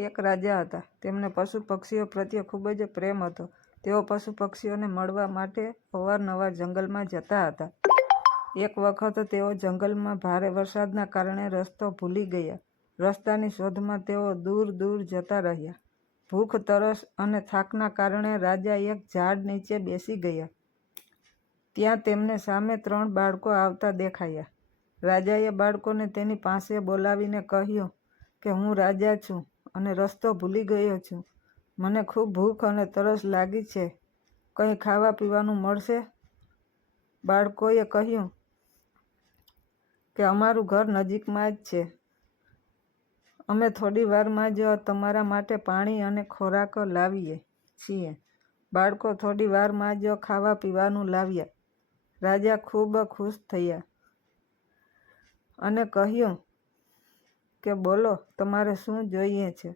એક રાજા હતા. તેમને પશુ પક્ષીઓ પ્રત્યે ખૂબ જ પ્રેમ હતો. તેઓ પશુ પક્ષીઓને મળવા માટે અવારનવાર જંગલમાં જતા હતા. એક વખત તેઓ જંગલમાં ભારે વરસાદના કારણે રસ્તો ભૂલી ગયા. રસ્તાની શોધમાં તેઓ દૂર દૂર જતા રહ્યા. ભૂખ, તરસ અને થાકના કારણે રાજા એક ઝાડ નીચે બેસી ગયા. ત્યાં તેમને સામે ત્રણ બાળકો આવતા દેખાયા. રાજાએ બાળકોને તેની પાસે બોલાવીને કહ્યું કે, હું રાજા છું. અને રસ્તો ભૂલી ગયો છું. મને ખૂબ ભૂખ અને તરસ લાગી છે. કંઈ ખાવા પીવાનું મળશે? બાળકોએ કહ્યું કે અમારું ઘર નજીકમાં જ છે. અમે થોડી વારમાં જ તમારા માટે પાણી અને ખોરાક લાવીએ છીએ. બાળકો થોડી વારમાં જ ખાવા પીવાનું લાવ્યા. રાજા ખૂબ ખુશ થયા અને કહ્યું કે બોલો, તમારે શું જોઈએ છે?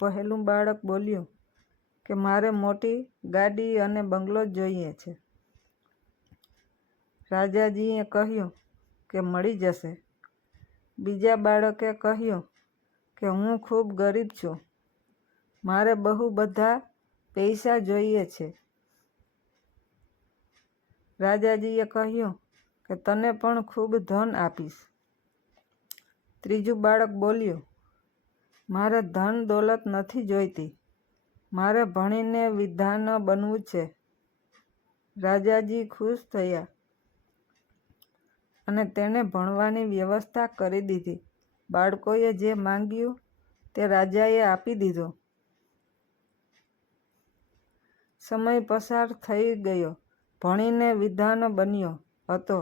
પહેલું બાળક બોલ્યું કે મારે મોટી ગાડી અને બંગલો જોઈએ છે. રાજાજીએ કહ્યું કે મળી જશે. બીજા બાળકે કહ્યું કે હું ખૂબ ગરીબ છું. મારે બહુ બધા પૈસા જોઈએ છે. રાજાજીએ કહ્યું કે તને પણ ખૂબ ધન આપીશ. ત્રીજું બાળક બોલ્યું, મારે ધન દોલત નથી જોઈતી. મારે ભણીને વિધાન બનવું છે. રાજાજી ખુશ થયા અને તેણે ભણવાની વ્યવસ્થા કરી દીધી. બાળકોએ જે માંગ્યું તે રાજાએ આપી દીધો. સમય પસાર થઈ ગયો. ભણીને વિધાન બન્યો હતો.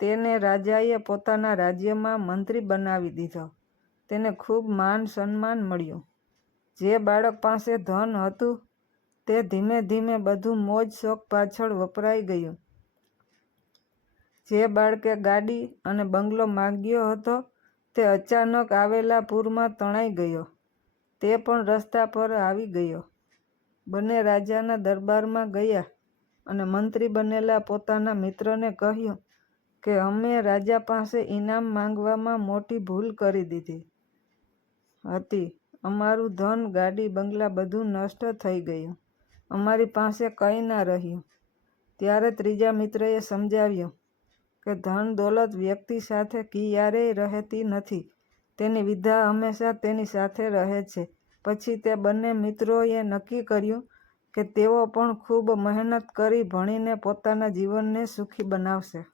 તેને રાજાએ પોતાના રાજ્યમાં મંત્રી બનાવી દીધો. તેને ખૂબ માન સન્માન મળ્યું. જે બાળક પાસે ધન હતું, તે ધીમે ધીમે બધું મોજ શોખ પાછળ વપરાઈ ગયું. જે બાળકે ગાડી અને બંગલો માંગ્યો હતો, તે અચાનક આવેલા પૂરમાં તણાઈ ગયો. તે પણ રસ્તા પર આવી ગયો. બંને રાજાના દરબારમાં ગયા અને મંત્રી બનેલા પોતાના મિત્રને કહ્યું કે અમે રાજા પાસે ઇનામ માંગવામાં મોટી ભૂલ કરી દીધી હતી. અમારું ધન, ગાડી, બંગલા બધું નષ્ટ થઈ ગયું. અમારી પાસે કંઈ ના રહ્યું. ત્યારે ત્રીજા મિત્રએ સમજાવ્યું કે ધન દોલત વ્યક્તિ સાથે ક્યારેય રહેતી નથી. તેની વિધા હંમેશા તેની સાથે રહે છે. પછી તે બંને મિત્રોએ નક્કી કર્યું કે તેઓ પણ ખૂબ મહેનત કરી ભણીને પોતાના જીવનને સુખી બનાવશે.